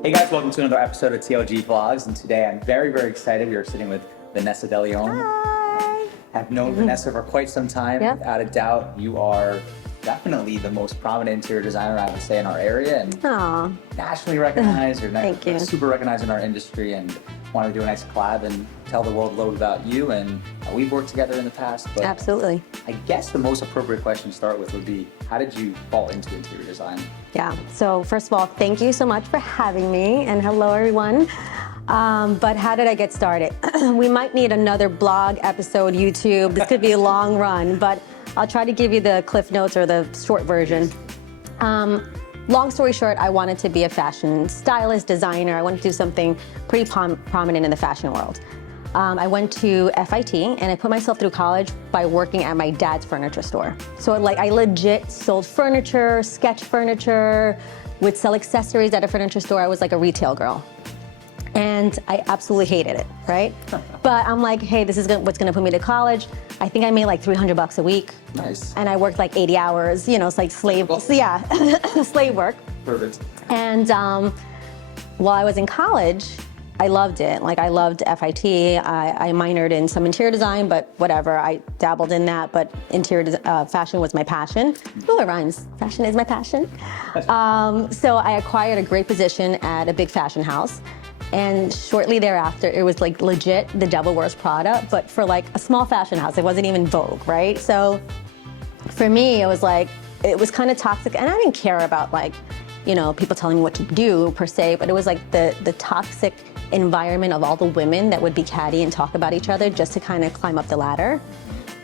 Hey guys, welcome to another episode of TLG Vlogs, and today I'm very, very excited. We are sitting with Vanessa DeLeon. Hi. I've known Vanessa for quite some time. Yep. Without a doubt, you are definitely the most prominent interior designer, I would say, in our area, and Aw, nationally recognized. You're Thank you. super recognized in our industry, and want to do a nice collab and tell the world a little bit about you. And we've worked together in the past, but absolutely. I guess the most appropriate question to start with would be, how did you fall into interior design? Yeah, so first of all, thank you so much for having me, and hello everyone. But how did I get started? We might need another blog episode, YouTube. This could be a long run, but I'll try to give you the cliff notes or the short version. Long story short, I wanted to be a fashion stylist, designer. I wanted to do something pretty prominent in the fashion world. I went to FIT and I put myself through college by working at my dad's furniture store. So I legit sold furniture, sketch furniture, would sell accessories at a furniture store. I was like a retail girl. And I absolutely hated it, right? But I'm like, hey, this is what's gonna put me to college. I think I made like $300 a week. Nice. And I worked like 80 hours, you know, it's like slave, yeah, slave work. Perfect. And while I was in college, I loved it. Like I loved FIT. I minored in some interior design, but whatever, I dabbled in that, but fashion was my passion. Oh, it rhymes. Fashion is my passion. So I acquired a great position at a big fashion house. And shortly thereafter, it was like legit the Devil Wears Prada, but for like a small fashion house. It wasn't even Vogue, right? So for me, it was kind of toxic. And I didn't care about like, you know, people telling me what to do per se, but it was like the toxic environment of all the women that would be catty and talk about each other just to kind of climb up the ladder.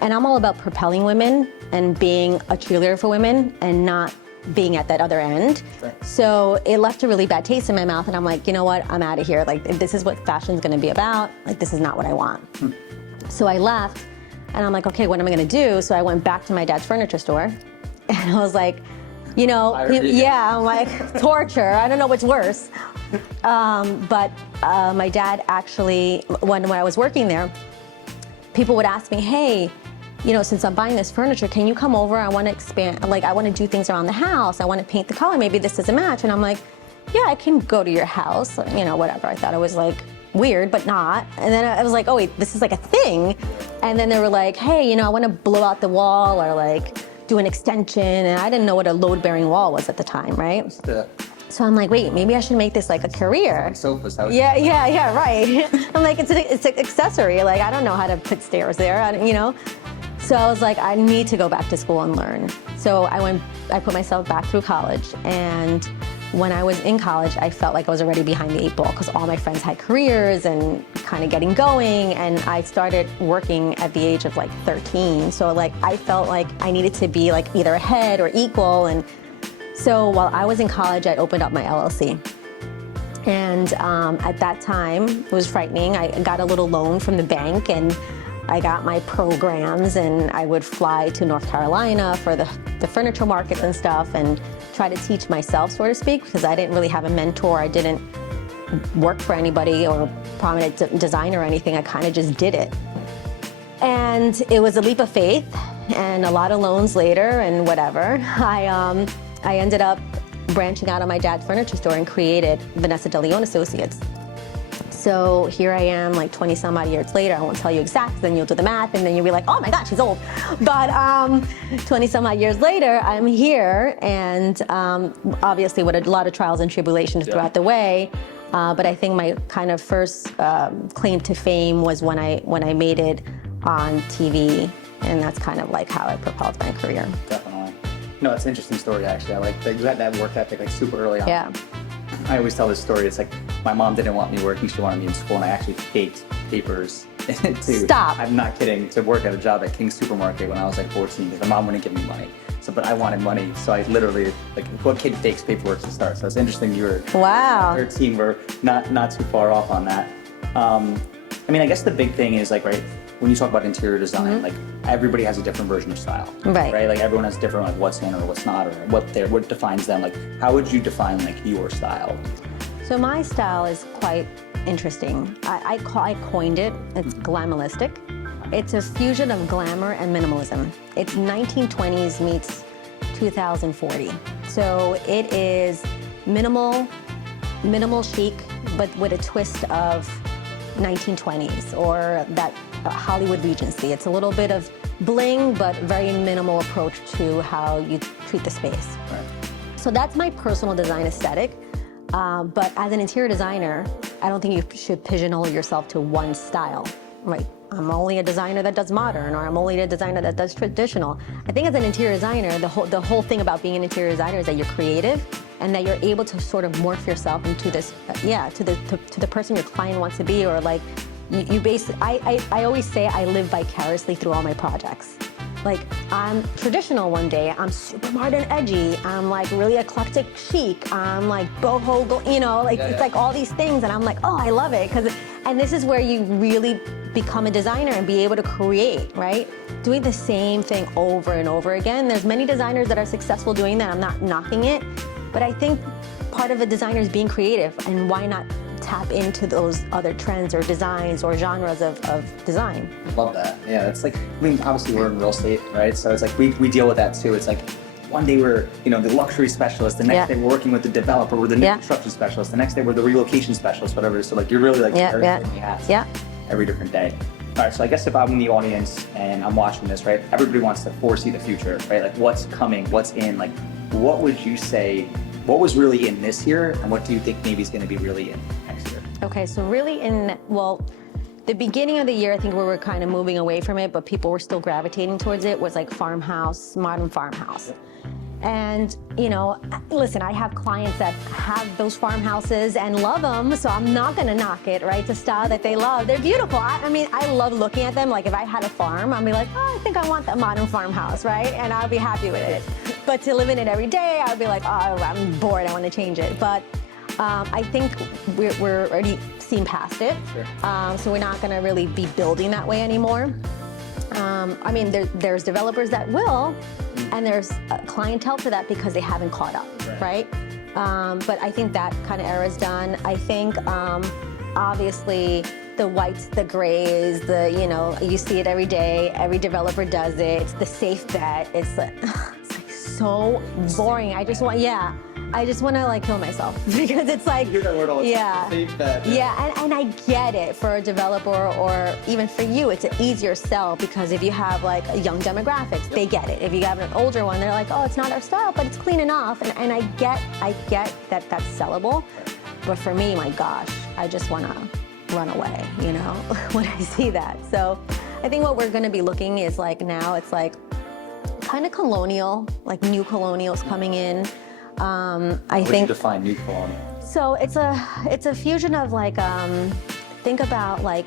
And I'm all about propelling women and being a cheerleader for women and not being at that other end. Right. So it left a really bad taste in my mouth, and I'm like, you know what, I'm out of here. Like, if this is what fashion's gonna be about, like this is not what I want. So I left, and I'm like, okay, what am I gonna do? So I went back to my dad's furniture store, and I was like, you know, yeah, I'm like, torture, I don't know what's worse. But my dad actually, when I was working there, people would ask me, hey, you know, since I'm buying this furniture, can you come over? I want to expand, like I want to do things around the house. I want to paint the color. Maybe this is a match. And I'm like, yeah, I can go to your house, you know, whatever. I thought it was like weird, but not. And then I was like, oh wait, this is like a thing. And then they were like, hey, you know, I want to blow out the wall or like do an extension. And I didn't know what a load-bearing wall was at the time, right? So I'm like, wait, maybe I should make this like a career. Sofas, Yeah, right. I'm like, it's an accessory. Like, I don't know how to put stairs there, you know? So I was like, I need to go back to school and learn. So I put myself back through college. And when I was in college, I felt like I was already behind the 8 ball because all my friends had careers and kind of getting going. And I started working at the age of like 13. So like, I felt like I needed to be like either ahead or equal. And so while I was in college, I opened up my LLC. And at that time, it was frightening. I got a little loan from the bank and I got my programs, and I would fly to North Carolina for the furniture markets and stuff and try to teach myself, so to speak, because I didn't really have a mentor. I didn't work for anybody or prominent designer or anything. I kind of just did it. And it was a leap of faith and a lot of loans later and whatever. I ended up branching out of my dad's furniture store and created Vanessa DeLeon Associates. So here I am, like 20 some odd years later. I won't tell you exact, then you'll do the math, and then you'll be like, oh my God, she's old. But 20 some odd years later, I'm here, and obviously with a lot of trials and tribulations throughout the way. But I think my kind of first claim to fame was when I made it on TV, and that's kind of like how I propelled my career. Definitely. No, it's an interesting story actually. I like that you had that work ethic like super early on. Yeah. I always tell this story. It's like my mom didn't want me working; she wanted me in school, and I actually faked papers to. Stop. I'm not kidding. To work at a job at King's Supermarket when I was like 14, because my mom wouldn't give me money. So, but I wanted money, so I literally like, what kid fakes paperwork to start? So it's interesting. You were Wow. 13. We're not too far off on that. I mean, I guess the big thing is like, right, when you talk about interior design, like everybody has a different version of style, Right. Like everyone has different, like what's in or what's not, or what defines them. Like, how would you define like your style? So my style is quite interesting. I coined it. It's glamalistic. It's a fusion of glamour and minimalism. It's 1920s meets 2040. So it is minimal, minimal chic, but with a twist of 1920s or that Hollywood Regency. It's a little bit of bling, but very minimal approach to how you treat the space. Right. So that's my personal design aesthetic. But as an interior designer, I don't think you should pigeonhole yourself to one style, right? I'm only a designer that does modern, or I'm only a designer that does traditional. I think as an interior designer, the whole thing about being an interior designer is that you're creative and that you're able to sort of morph yourself into this, to the person your client wants to be, or like you basically. I always say I live vicariously through all my projects. Like, I'm traditional one day, I'm super modern edgy, I'm like really eclectic chic, I'm like boho, it's like all these things, and I'm like, oh, I love it. And this is where you really become a designer and be able to create, right? Doing the same thing over and over again. There's many designers that are successful doing that, I'm not knocking it, but I think part of a designer is being creative, and why not tap into those other trends or designs or genres of design. Love that. Yeah, it's like, I mean, obviously we're in real estate, right? So it's like we deal with that too. It's like one day we're, the luxury specialist, the next day we're working with the developer, we're the new construction specialist, the next day we're the relocation specialist, whatever it is. So like you're really like everything he has every different day. All right, so I guess if I'm in the audience and I'm watching this, right, everybody wants to foresee the future, right? Like what's coming, what's in, like what would you say, what was really in this year and what do you think maybe is going to be really in next year? Okay, so really the beginning of the year, I think we were kind of moving away from it, but people were still gravitating towards it, was like farmhouse, modern farmhouse. And, listen, I have clients that have those farmhouses and love them, so I'm not going to knock it, right? It's a style that they love. They're beautiful. I mean, I love looking at them. Like, if I had a farm, I'd be like, oh, I think I want that modern farmhouse, right? And I'll be happy with it. But to live in it every day, I'd be like, oh, I'm bored. I want to change it. But I think we're already seen past it. Sure. So we're not going to really be building that way anymore. I mean, there's developers that will, and there's a clientele for that because they haven't caught up, right? But I think that kind of era is done. I think, obviously, the whites, the grays, you see it every day. Every developer does it. It's the safe bet. It's like so boring. I just want to like kill myself because it's like, you hear that word all the time. Safe bet. And I get it. For a developer or even for you, it's an easier sell because if you have like a young demographics, they get it. If you have an older one, they're like, oh, it's not our style, but it's clean enough. And I get that that's sellable. But for me, my gosh, I just want to run away, when I see that. So I think what we're going to be looking is like now it's like kind of colonial, like new colonials coming in. I think. Would you define new colonial? So it's a fusion of like think about like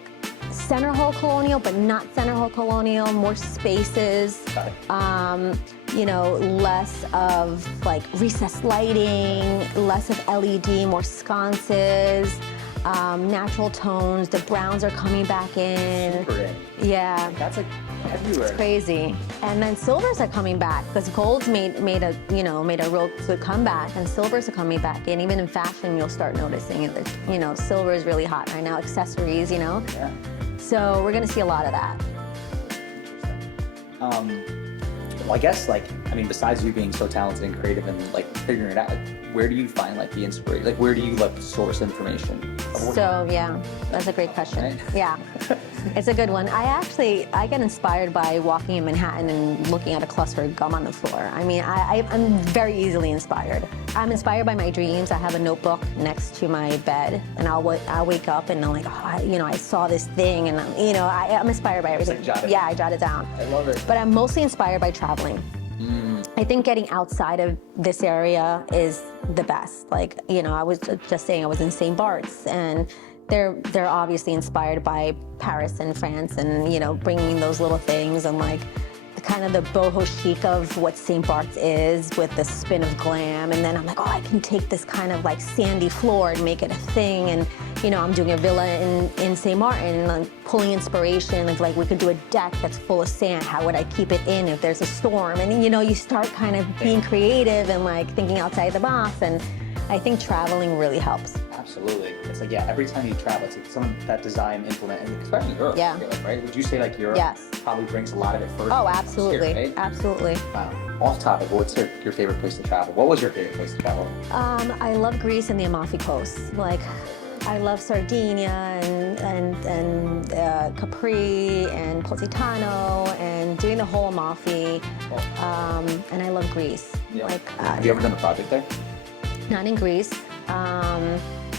center hall colonial, but not center hall colonial. More spaces. Got it. Less of like recessed lighting, less of LED, more sconces. Natural tones. The browns are coming back in. Super in. Yeah. That's like everywhere. It's crazy. And then silvers are coming back because gold's made a real good comeback, and silvers are coming back. And even in fashion, you'll start noticing it. That, silver is really hot right now. Accessories, Yeah. So we're gonna see a lot of that. Well, I guess besides you being so talented and creative and like figuring it out, where do you find like the inspiration? Like, where do you source information? So yeah, that's a great question. Right? Yeah, it's a good one. I get inspired by walking in Manhattan and looking at a cluster of gum on the floor. I mean, I'm very easily inspired. I'm inspired by my dreams. I have a notebook next to my bed, and I'll wake up and I'm like, oh, I saw this thing, and I'm inspired by everything. I jot it down. I love it. But I'm mostly inspired by traveling. I think getting outside of this area is the best. Like, I was just saying I was in St. Bart's, and they're obviously inspired by Paris and France, and bringing those little things and like kind of the boho chic of what St. Bart's is with the spin of glam. And then I'm like, oh, I can take this kind of like sandy floor and make it a thing. And I'm doing a villa in St. Martin, and I'm pulling inspiration of like, we could do a deck that's full of sand. How would I keep it in if there's a storm? And you start kind of being creative and like thinking outside the box. And I think traveling really helps. Absolutely. Absolutely. It's like, yeah, every time you travel, it's like some of that design, implement, and especially Europe, Yeah. I feel like, right? Would you say like Europe Yes. probably brings a lot of it first? Oh, absolutely. Here, right? Absolutely. Wow. Off topic, what's your favorite place to travel? What was your favorite place to travel? I love Greece and the Amalfi Coast. Like, I love Sardinia and Capri and Positano and doing the whole Amalfi. And I love Greece. Yeah. Like, Have you ever done a project there? not in Greece.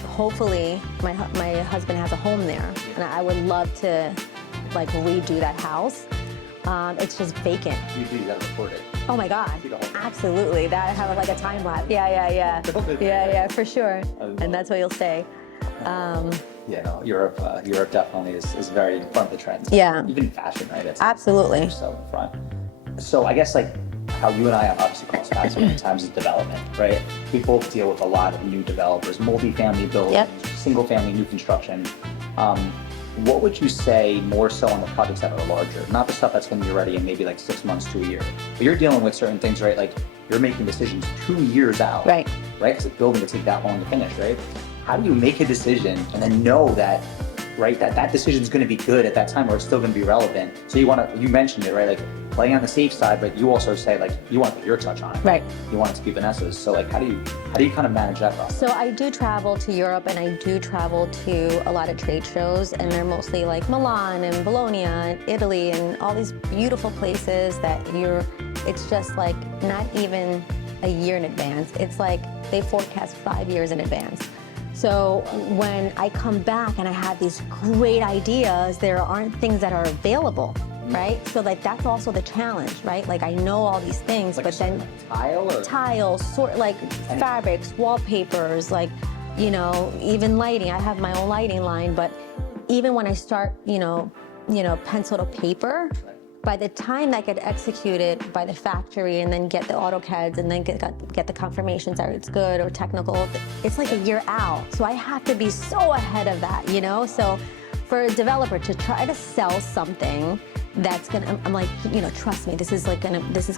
Hopefully, my husband has a home there, and I would love to like redo that house. It's just vacant. You gotta record it. Oh my God, See the whole thing. absolutely. That I have like a time lapse. Yeah, for sure. And that's what you'll say. Yeah, no, Europe definitely is very in front of the trends. Yeah. Even fashion, right? It's Absolutely. so in front. So I guess like how you and I have obviously crossed paths many times is development, right? We both deal with a lot of new developers, multi-family buildings, Yep. single-family new construction. What would you say more so on the projects that are larger? Not the stuff that's going to be ready in maybe like 6 months to a year. But you're dealing with certain things, right? Like you're making decisions 2 years out. Right. Right? Because the building would take that long to finish, right? How do you make a decision and then know that, right, that decision is going to be good at that time or it's still going to be relevant? So you mentioned it, right? Like playing on the safe side, but you also say like you want to put your touch on it. Right. You want it to be Vanessa's. So like how do you kind of manage that process? So I do travel to Europe and I do travel to a lot of trade shows, and they're mostly like Milan and Bologna and Italy and all these beautiful places that it's just like not even a year in advance. It's like they forecast 5 years in advance. So when I come back and I have these great ideas, there aren't things that are available, right? So like that's also the challenge, right? Like I know all these things, Like but then tile or tiles, like fabrics, wallpapers, like, even lighting. I have my own lighting line, but even when I start, pencil to paper, by the time that get executed by the factory and then get the AutoCADs and then get the confirmations that it's good or technical, it's like a year out. So I have to be so ahead of that, So for a developer to try to sell something that's I'm like, trust me, this is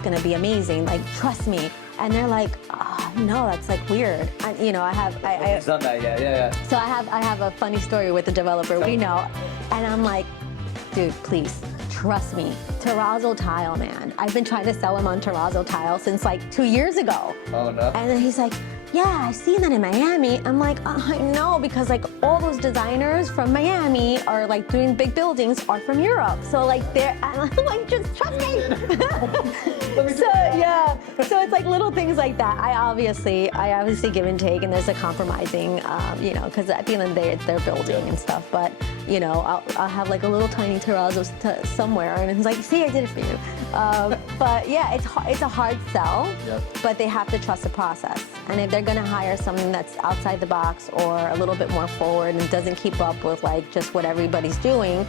gonna be amazing. Like, trust me. And they're like, oh, no, that's like weird. And, It's done that, yeah. So I have a funny story with the developer. We know, and I'm like, dude, please. Trust me, terrazzo tile, man. I've been trying to sell him on terrazzo tile since like 2 years ago. Oh no. And then he's like, yeah, I seen that in Miami. I'm like, I know, because like all those designers from Miami are like doing big buildings are from Europe. So like I'm like, just trust me. So it's like little things like that. I obviously give and take, and there's a compromising, because at the end of the day, it's their building and stuff. But I'll have like a little tiny terrazzo somewhere, and he's like, see, I did it for you. But yeah, it's a hard sell, but they have to trust the process. And if they're gonna hire someone that's outside the box or a little bit more forward and doesn't keep up with like just what everybody's doing,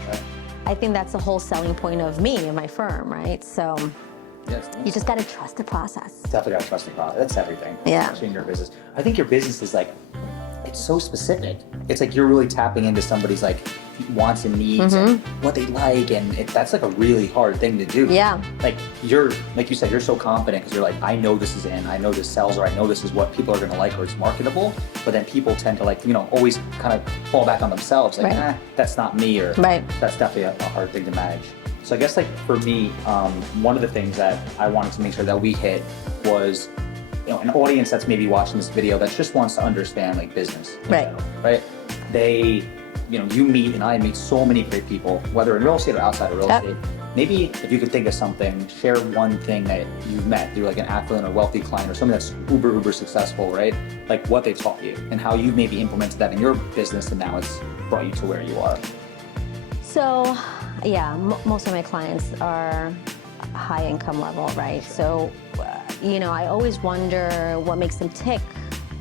I think that's the whole selling point of me and my firm, right? So you just gotta trust the process. Definitely gotta trust the process. That's everything. Yeah. Especially in your business. I think your business is like, it's so specific. It's like you're really tapping into somebody's like wants and needs and what they like, and that's like a really hard thing to do. Yeah. Like you said, you're so confident because you're like, I know this is in, I know this sells, or I know this is what people are gonna like, or it's marketable. But then people tend to like, always kind of fall back on themselves, like, that's not me, or that's definitely a hard thing to manage. So I guess like for me, one of the things that I wanted to make sure that we hit was, an audience that's maybe watching this video that just wants to understand like business. Right. They, you meet and I meet so many great people, whether in real estate or outside of real estate. Maybe if you could think of something, share one thing that you've met through like an affluent or wealthy client or something that's uber successful, right? Like what they taught you and how you maybe implemented that in your business and now it's brought you to where you are. So, yeah, most of my clients are high income level, right? So, I always wonder what makes them tick.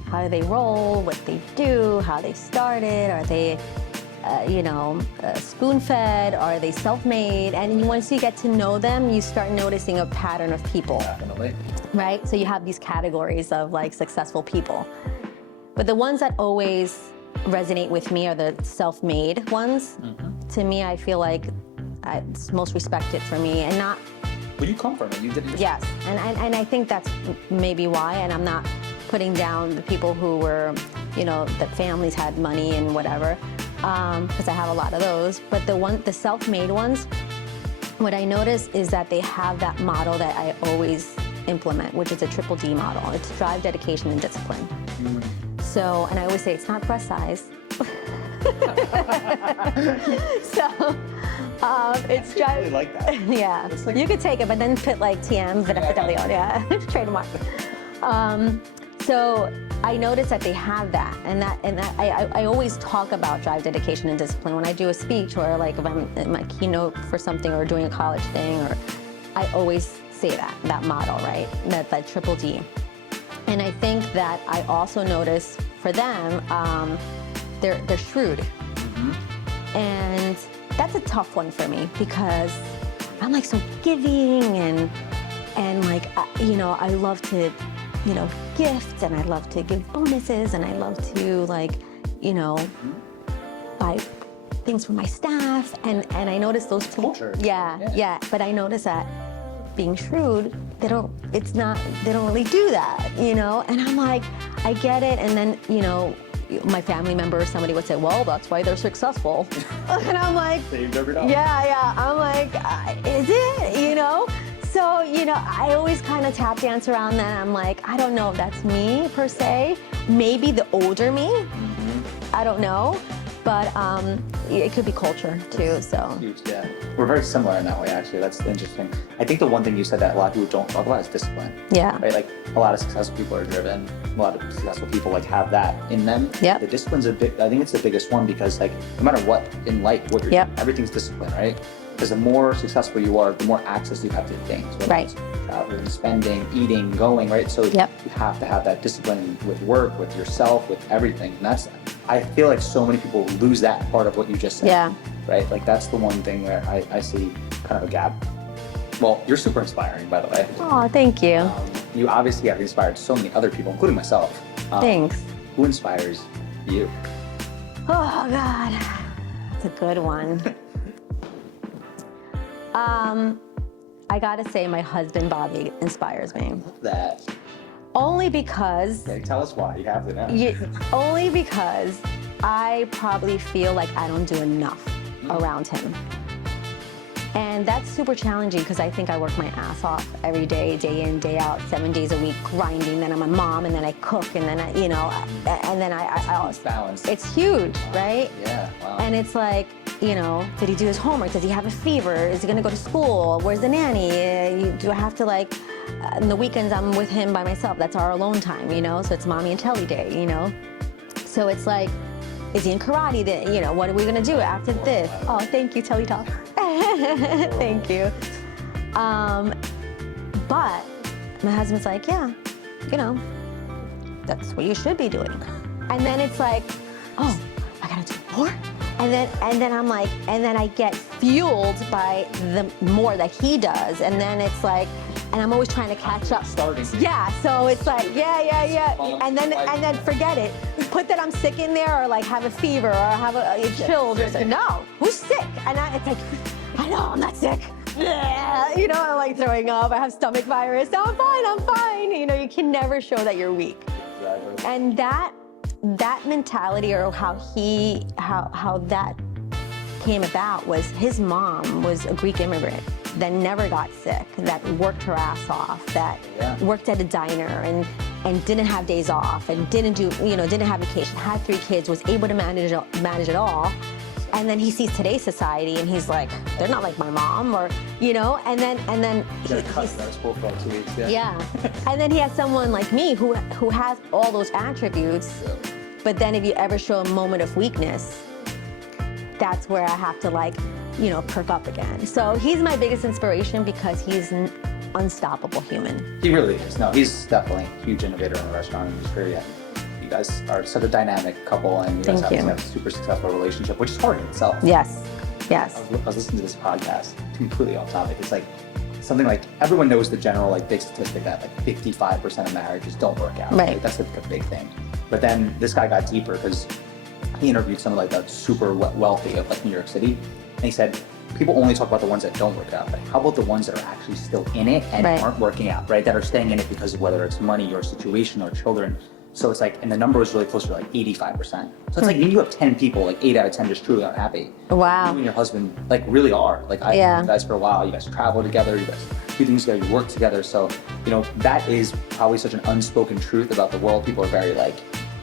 How do they roll, what they do, how they started, are they spoon-fed, are they self-made? And once you get to know them, you start noticing a pattern of people. Definitely. Right? So you have these categories of like successful people. But the ones that always resonate with me are the self-made ones. To me, I feel like it's most respected for me, and not. Where you come from? You did it yourself. Yes, and I think that's maybe why, and I'm not putting down the people who were, that families had money and whatever, because I have a lot of those. But the self-made ones, what I notice is that they have that model that I always implement, which is a triple D model. It's drive, dedication, and discipline. So, and I always say it's not breast size. So, it's drive. I really like that. Yeah, like, you could take it, but then put like TM, but yeah, trademark. So I notice that they have that, and I always talk about drive, dedication, and discipline when I do a speech, or like if I'm in my keynote for something or doing a college thing, or I always say that model, right? That triple D. And I think that I also notice for them, they're shrewd. And that's a tough one for me because I'm like so giving and like, I love to, gift, and I love to give bonuses, and I love to like, buy things for my staff. And I notice those culture. Yeah. But I notice that being shrewd, they don't really do that, And I'm like, I get it. And then, my family member or somebody would say, well, that's why they're successful. And I'm like, yeah. I'm like, is it, So, I always kind of tap dance around that. I'm like, I don't know if that's me per se. Maybe the older me. I don't know. But it could be culture too, so. Huge, yeah. We're very similar in that way, actually. That's interesting. I think the one thing you said that a lot of people don't talk about is discipline. Yeah. Right? Like, a lot of successful people are driven. A lot of successful people like have that in them. Yeah. The discipline's I think it's the biggest one because like no matter what in life, what you're doing, everything's discipline, right? Because the more successful you are, the more access you have to things. Right. It's traveling, spending, eating, going, right? So you have to have that discipline with work, with yourself, with everything. And I feel like so many people lose that part of what you just said. Yeah. Right? Like that's the one thing where I see kind of a gap. Well, you're super inspiring, by the way. Oh, thank you. You obviously have inspired so many other people, including myself. Thanks. Who inspires you? Oh, God. That's a good one. I gotta say my husband, Bobby, inspires me. Love that. Only because... Okay, tell us why. You have to know. Only because I probably feel like I don't do enough around him. And that's super challenging because I think I work my ass off every day, day in, day out, 7 days a week, grinding. Then I'm a mom, and then I cook, and then I, and then I balance. It's huge, right? Yeah. Wow. And it's like, did he do his homework? Does he have a fever? Is he gonna go to school? Where's the nanny? Do I have to like, on the weekends I'm with him by myself. That's our alone time, So it's mommy and Telly day, So it's like, is he in karate? What are we gonna do after this? Oh, thank you, Telly Talk. Thank you. But my husband's like, yeah, that's what you should be doing. And then it's like, oh, I gotta do more? And then I'm like, and then I get fueled by the more that he does. And then it's like, and I'm always trying to catch up. Yeah, so it's like, yeah. And then forget it. Put that I'm sick in there or like have a fever or have a chilled. Or no, who's sick? And it's like, I know, I'm not sick. I'm like throwing up. I have stomach virus. No, I'm fine. You can never show that you're weak. Exactly. And that mentality or how that came about was his mom was a Greek immigrant that never got sick, that worked her ass off, that worked at a diner and didn't have days off and didn't have vacation, had 3 kids, was able to manage it all. And then he sees today's society and he's like, they're not like my mom, or and then and then he has someone like me who has all those attributes. But then if you ever show a moment of weakness, that's where I have to like, perk up again. So he's my biggest inspiration because he's an unstoppable human. He really is. No, he's definitely a huge innovator in the restaurant industry. You guys are such a dynamic couple, and you guys have a super successful relationship, which is hard in itself. Yes. I was listening to this podcast, completely off topic. It's like something like everyone knows the general like big statistic that like 55% of marriages don't work out. Right. That's like a big thing. But then this guy got deeper because he interviewed some of like the super wealthy of like New York City, and he said people only talk about the ones that don't work out, but how about the ones that are actually still in it and aren't working out, right? That are staying in it because of whether it's money or situation or children. So it's like, and the number is really close to like 85%. So it's like, when you have 10 people, like 8 out of 10 just truly aren't happy. Wow. You and your husband like really are. Like I've known you guys for a while. You guys travel together. You guys do things together. You work together. So, you know, that is probably such an unspoken truth about the world. People are very like,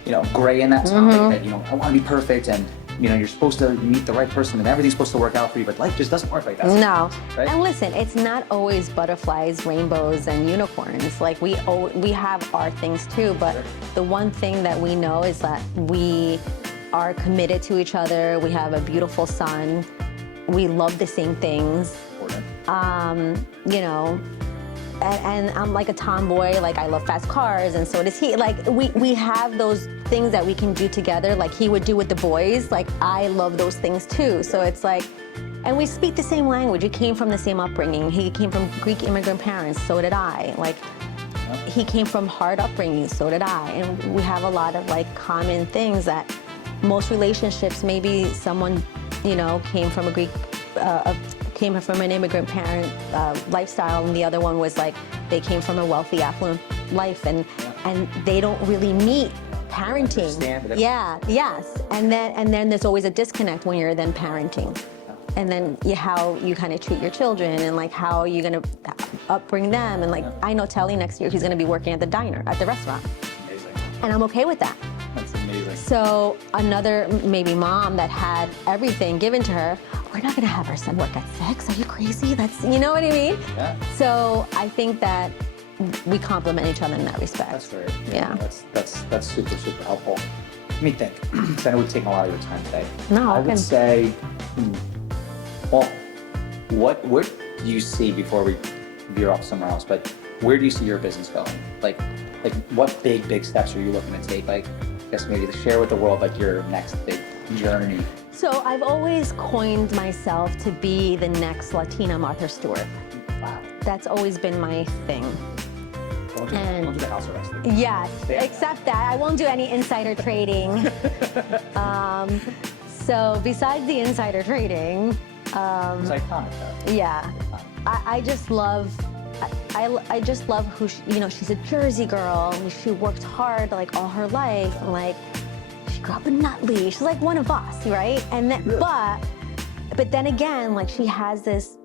you know, gray in that topic that, you know, I want to be perfect and, you know, you're supposed to meet the right person and everything's supposed to work out for you, but life just doesn't work like that. No. Right? And listen, it's not always butterflies, rainbows, and unicorns. Like we have our things too, but the one thing that we know is that we are committed to each other. We have a beautiful son. We love the same things. You know, and I'm like a tomboy, like I love fast cars, and so does he. Like we have those things that we can do together, like he would do with the boys. Like I love those things too. So it's like, and we speak the same language. We came from the same upbringing. He came from Greek immigrant parents, so did I. Like he came from hard upbringing, so did I. And we have a lot of like common things that most relationships, maybe someone, you know, came from a Greek, came from an immigrant parent lifestyle, and the other one was like they came from a wealthy, affluent life, and they don't really meet parenting. Yes, and then there's always a disconnect when you're then parenting, and then how you kind of treat your children, and like how you're gonna upbring them, and like I know Telly next year he's gonna be working at the diner, at the restaurant, and I'm okay with that. That's amazing. So another maybe mom that had everything given to her, we're not gonna have our son work at 6. Are you crazy? That's, you know what I mean? Yeah. So I think that we complement each other in that respect. That's great. Yeah. That's super, super helpful. Let me think, because I know we've taken a lot of your time today. No, I would say, well, what do you see before we veer off somewhere else, but where do you see your business going? Like what big steps are you looking to take? Like, I guess maybe to share with the world like your next big journey. So I've always coined myself to be the next Latina Marthur Stewart. Wow. That's always been my thing. Don't do the house arrest. Yes, except that I won't do any insider trading. So besides the insider trading, It's iconic though. yeah, I just love. I just love who she, you know, she's a Jersey girl. She worked hard like all her life, and like she grew up in Nutley. She's like one of us, right? And then, but then again, like she has this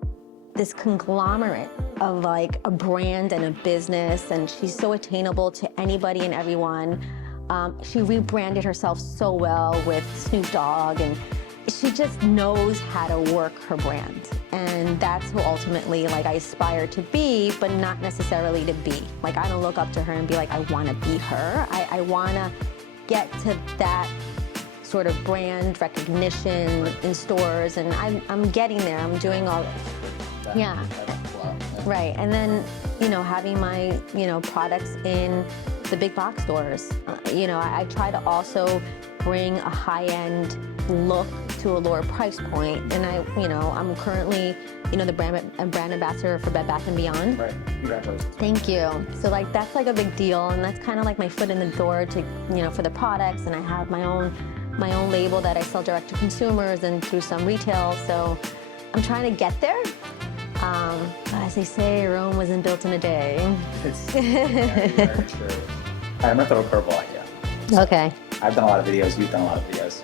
conglomerate of like a brand and a business, and she's so attainable to anybody and everyone. She rebranded herself so well with Snoop Dogg, and she just knows how to work her brand. And that's who ultimately like I aspire to be, but not necessarily to be. Like I don't look up to her and be like, I want to be her. I want to get to that sort of brand recognition in stores, and I'm getting there. I'm doing all, yeah. Right, and then, you know, having my, you know, products in the big box stores. You know, I try to also bring a high-end look to a lower price point, and I'm currently, you know, the brand ambassador for Bed Bath & Beyond. Right, congratulations. Thank you. So like that's like a big deal, and that's kind of like my foot in the door to, you know, for the products, and I have my own label that I sell direct to consumers and through some retail. So I'm trying to get there. As they say, Rome wasn't built in a day. It's very, very true. I'm gonna throw a curveball at you. Okay. I've done a lot of videos, you've done a lot of videos.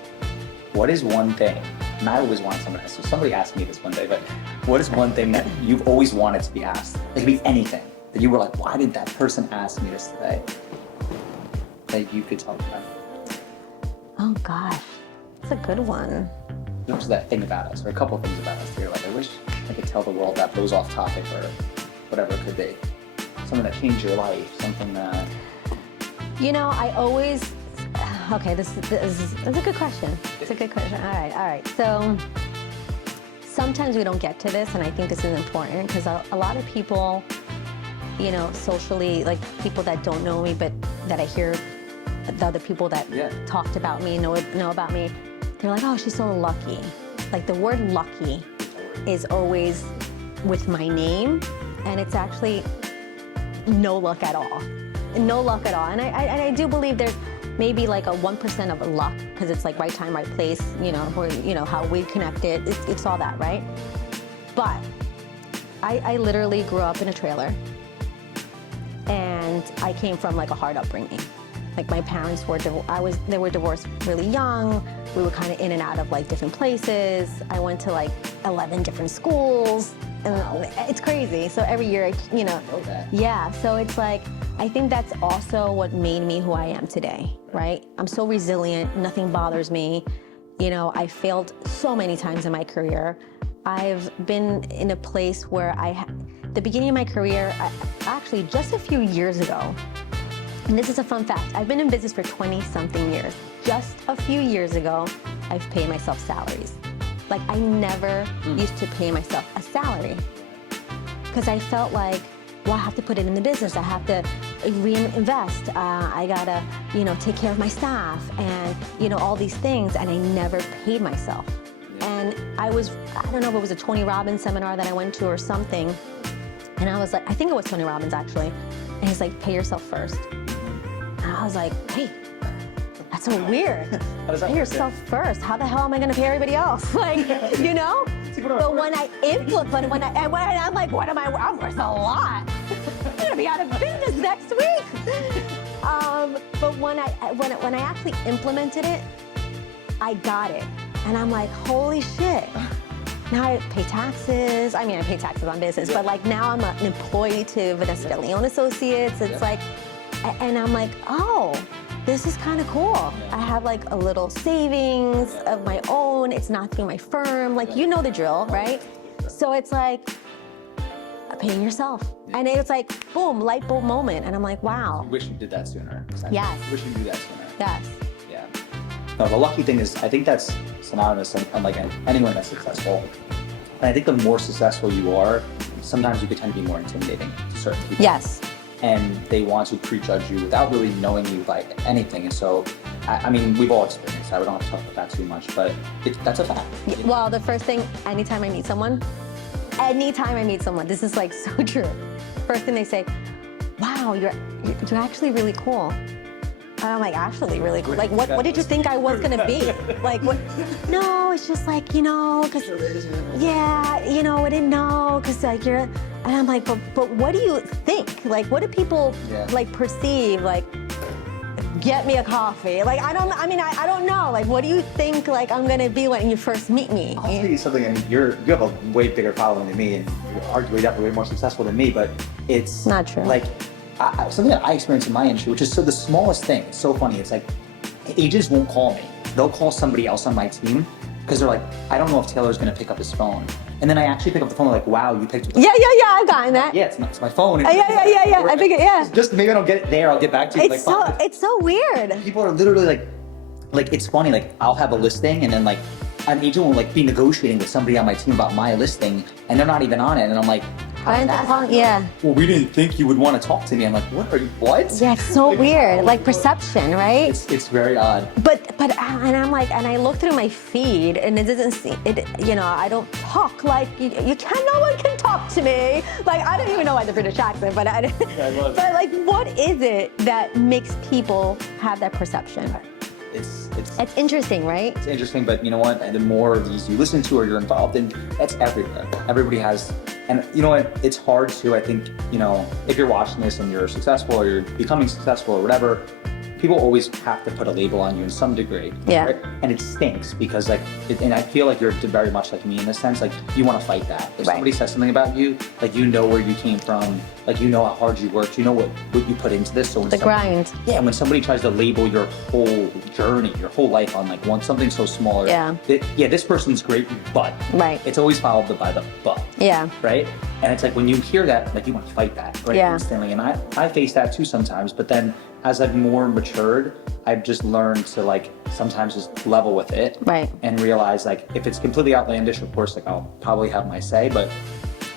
What is one thing, and I always want somebody asked me this one day, but what is one thing that you've always wanted to be asked? It could be anything, that you were like, why did that person ask me this today? That you could talk about. Oh gosh, that's a good one. What's that thing about us, or a couple of things about us that you're like, I wish I could tell the world that goes off topic, or whatever it could be. Something that changed your life, something that... You know, I always, okay, this is a good question. It's a good question. All right. So sometimes we don't get to this, and I think this is important because a lot of people, you know, socially, like people that don't know me, but that I hear the other people that talked about me, know about me, they're like, oh, she's so lucky. Like the word lucky is always with my name, and it's actually no luck at all. No luck at all. And I do believe there's maybe like a 1% of luck, because it's like right time, right place, you know, or, you know, how we connected, it's all that, right? But I literally grew up in a trailer, and I came from like a hard upbringing. Like my parents were they were divorced really young. We were kind of in and out of like different places. I went to like 11 different schools, and it's crazy. So every year, you know, yeah. So it's like, I think that's also what made me who I am today, right? I'm so resilient. Nothing bothers me. You know, I failed so many times in my career. I've been in a place where the beginning of my career, actually just a few years ago, and this is a fun fact, I've been in business for 20-something years. Just a few years ago, I've paid myself salaries. Like, I never used to pay myself a salary because I felt like, well, I have to put it in the business. I have to reinvest. I gotta, you know, take care of my staff and, you know, all these things. And I never paid myself. And I don't know if it was a Tony Robbins seminar that I went to or something. And I was like, I think it was Tony Robbins actually. And he's like, pay yourself first. And I was like, hey, that's so weird. Pay yourself first. How the hell am I gonna pay everybody else? Like, you know? But when I implement, I'm like, what am I? I'm worth a lot. I'm gonna be out of business next week. But when I actually implemented it, I got it, and I'm like, holy shit. Now I pay taxes. I mean, I pay taxes on business, but like now I'm an employee to Vanessa De Leon Associates. It's like, and I'm like, oh, this is kind of cool. I have like a little savings of my own. It's not through my firm. Like, you know the drill, right? So it's like paying yourself. And it's like, boom, light bulb moment. And I'm like, wow. I wish you did that sooner. Yes. I wish you knew that sooner. Yes. Yeah. No, the lucky thing is, I think that's synonymous on like anyone that's successful. And I think the more successful you are, sometimes you could tend to be more intimidating to certain people. Yes. And they want to prejudge you without really knowing you by anything. And so, I mean, we've all experienced that. We don't have to talk about that too much, but that's a fact. Yeah, well, the first thing, anytime I meet someone, this is like so true. First thing they say, wow, you're actually really cool. And I'm like, actually really cool. Like, what did you think I was gonna be? Like, what? No, it's just like, you know, cause, yeah, you know, I didn't know, cause like you're, and I'm like, but what do you think? Like, what do people like perceive? Like, get me a coffee. Like, I don't know. Like, what do you think like I'm gonna be when you first meet me? I'll tell you something, I mean, you have a way bigger following than me, and you're arguably definitely way more successful than me, but it's not true. Like, something that I experienced in my industry, which is so the smallest thing, it's so funny, it's like, agents won't call me. They'll call somebody else on my team, because they're like, I don't know if Taylor's gonna pick up his phone. And then I actually pick up the phone, like, wow, you picked up the phone. Yeah, I've gotten that. Yeah, it's my phone. Yeah, I think Just maybe I don't get it there, I'll get back to you. It's so weird. People are literally like, it's funny, like, I'll have a listing, and then like, an agent will like be negotiating with somebody on my team about my listing, and they're not even on it, and I'm like, yeah. Well, we didn't think you would want to talk to me. I'm like, what? Yeah, it's so weird. Like perception, right? It's very odd. But and I'm like, and I look through my feed, and it doesn't seem it. You know, I don't talk like you can. No one can talk to me. Like, I don't even know why the British accent, but but like, what is it that makes people have that perception? It's interesting, right? It's interesting, but you know what? The more of these you listen to or you're involved in, that's everywhere. Everybody has, and you know what? It's hard to, I think, you know, if you're watching this and you're successful or you're becoming successful or whatever, people always have to put a label on you in some degree. Yeah. Right? And it stinks because like, and I feel like you're very much like me in this sense, like you want to fight that. If somebody says something about you, like you know where you came from, like you know how hard you worked, you know what you put into this. So when grind. Yeah, when somebody tries to label your whole journey, your whole life on like something so small, this person's great, but it's always followed by the but. Yeah. Right? And it's like when you hear that, like you want to fight that, right? Instantly. And I face that too sometimes, but then as I've more matured, I've just learned to like sometimes just level with it, and realize like if it's completely outlandish, of course, like I'll probably have my say, but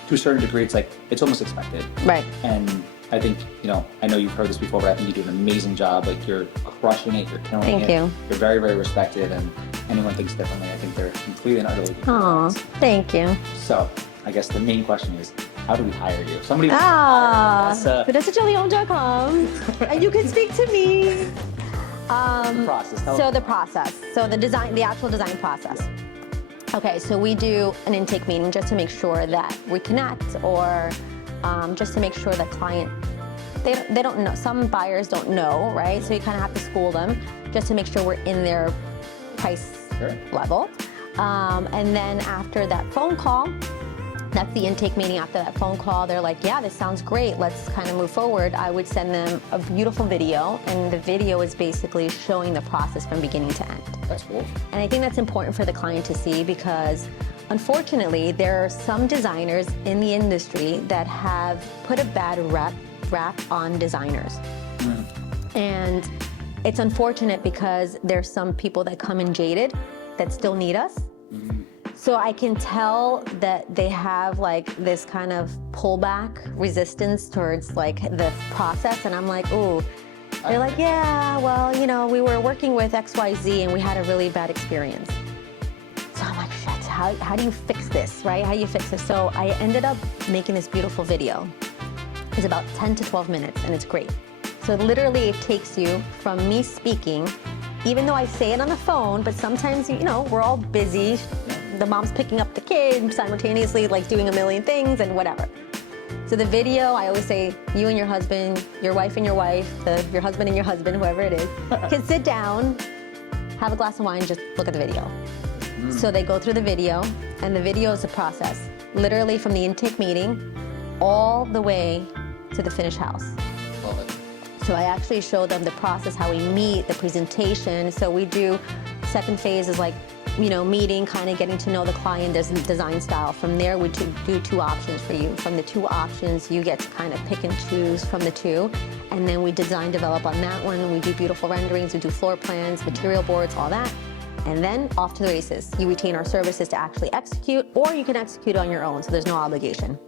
to a certain degree, it's like it's almost expected, right? And I think, you know, I know you've heard this before, but I think you do an amazing job. Like you're crushing it, you're killing it. Thank you. You're very, very respected, and anyone thinks differently, I think they're completely and utterly different. Aw, thank you. So I guess the main question is, how do we hire you? Somebody VanessaJoLeon.com, and you can speak to me. The process. So the process. So the design, the actual design process. Okay, so we do an intake meeting just to make sure that we connect, or just to make sure that client, they don't know. Some buyers don't know, right? So you kind of have to school them just to make sure we're in their price level. And then after that phone call, that's the intake meeting. After that phone call, they're like, yeah, this sounds great. Let's kind of move forward. I would send them a beautiful video, and the video is basically showing the process from beginning to end. That's cool. And I think that's important for the client to see, because unfortunately, there are some designers in the industry that have put a bad rap on designers. And it's unfortunate because there's some people that come in jaded that still need us. So I can tell that they have like this kind of pullback resistance towards like the process, and I'm like, ooh. They're like, yeah, well, you know, we were working with XYZ and we had a really bad experience. So I'm like, shit, how do you fix this, right? How do you fix this? So I ended up making this beautiful video. It's about 10 to 12 minutes, and it's great. So literally it takes you from me speaking, even though I say it on the phone, but sometimes, you know, we're all busy. The mom's picking up the kid simultaneously, like doing a million things and whatever. So the video, I always say, you and your husband, your wife and your wife, your husband and your husband, whoever it is, can sit down, have a glass of wine, just look at the video. So they go through the video, and the video is a process, literally from the intake meeting all the way to the finished house. Love it. So I actually show them the process, how we meet, the presentation. So we do, second phase is like, you know, meeting, kind of getting to know the client, there's design style. From there, we do 2 options for you. From the 2 options, you get to kind of pick and choose from the 2. And then we design, develop on that one. We do beautiful renderings, we do floor plans, material boards, all that. And then off to the races. You retain our services to actually execute, or you can execute on your own, so there's no obligation.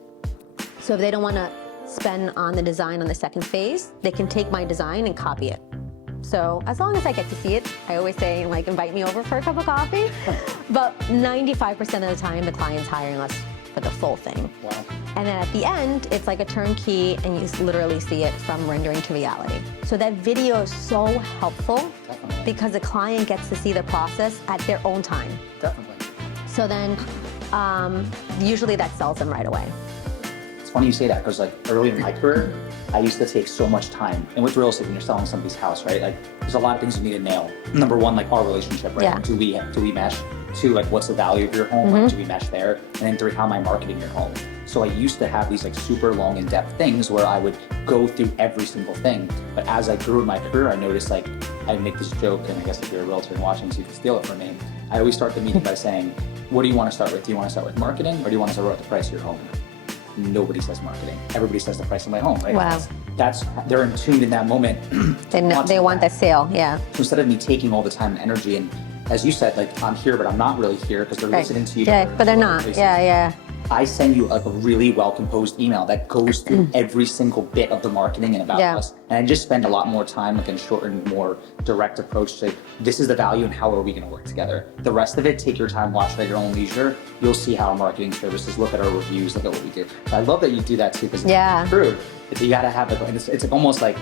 So if they don't want to spend on the design on the second phase, they can take my design and copy it. So as long as I get to see it, I always say, like, invite me over for a cup of coffee. But 95% of the time, the client's hiring us for the full thing. Wow. And then at the end, it's like a turnkey, and you literally see it from rendering to reality. So that video is so helpful. Definitely. Because the client gets to see the process at their own time. Definitely. So then, usually that sells them right away. It's funny you say that, because like early in my career, I used to take so much time. And with real estate, when you're selling somebody's house, right? Like, there's a lot of things you need to nail. Number one, like our relationship, right? Yeah. Do we mesh? 2, like, what's the value of your home? Like, do we mesh there? And then 3, how am I marketing your home? So I used to have these like super long in-depth things where I would go through every single thing. But as I grew in my career, I noticed, like, I make this joke, and I guess if you're a realtor and watching, so you can steal it from me. I always start the meeting by saying, what do you want to start with? Do you want to start with marketing, or do you want to start with the price of your home? Nobody says marketing. Everybody says the price of my home, right? Wow. That's they're in tune in that moment. They want that sale, yeah. So instead of me taking all the time and energy, and as you said, like, I'm here, but I'm not really here, because they're listening to you. Yeah, but they're not. Places. Yeah. I send you like a really well-composed email that goes through every single bit of the marketing and about us. And I just spend a lot more time, like, in short and more direct approach to, this is the value and how are we going to work together. The rest of it, take your time, watch it at your own leisure. You'll see how our marketing services, look at our reviews, look at what we do. So I love that you do that too, because it's true. You got to have it, and it's like almost like,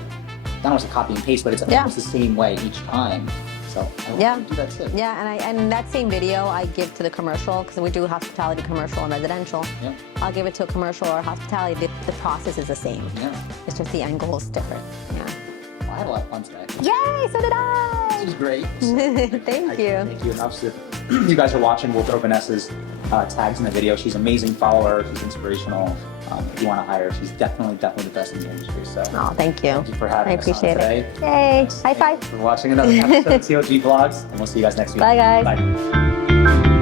not almost a copy and paste, but it's almost the same way each time. So I love to do that too. Yeah, and that same video I give to the commercial, because we do hospitality, commercial, and residential. Yeah. I'll give it to a commercial or hospitality. The process is the same. Yeah. It's just the angle is different. Yeah. Well, I had a lot of fun today. Yay! So did I. This is great. Thank you. Thank you. And obviously, if you guys are watching, we'll throw Vanessa's tags in the video. She's an amazing follower. She's inspirational. If you want to hire her, she's definitely the best in the industry. So, thank you. Thank you for having us on today. Yay! High five. Thanks for watching another episode of TOG Vlogs, and we'll see you guys next week. Bye, guys. Bye.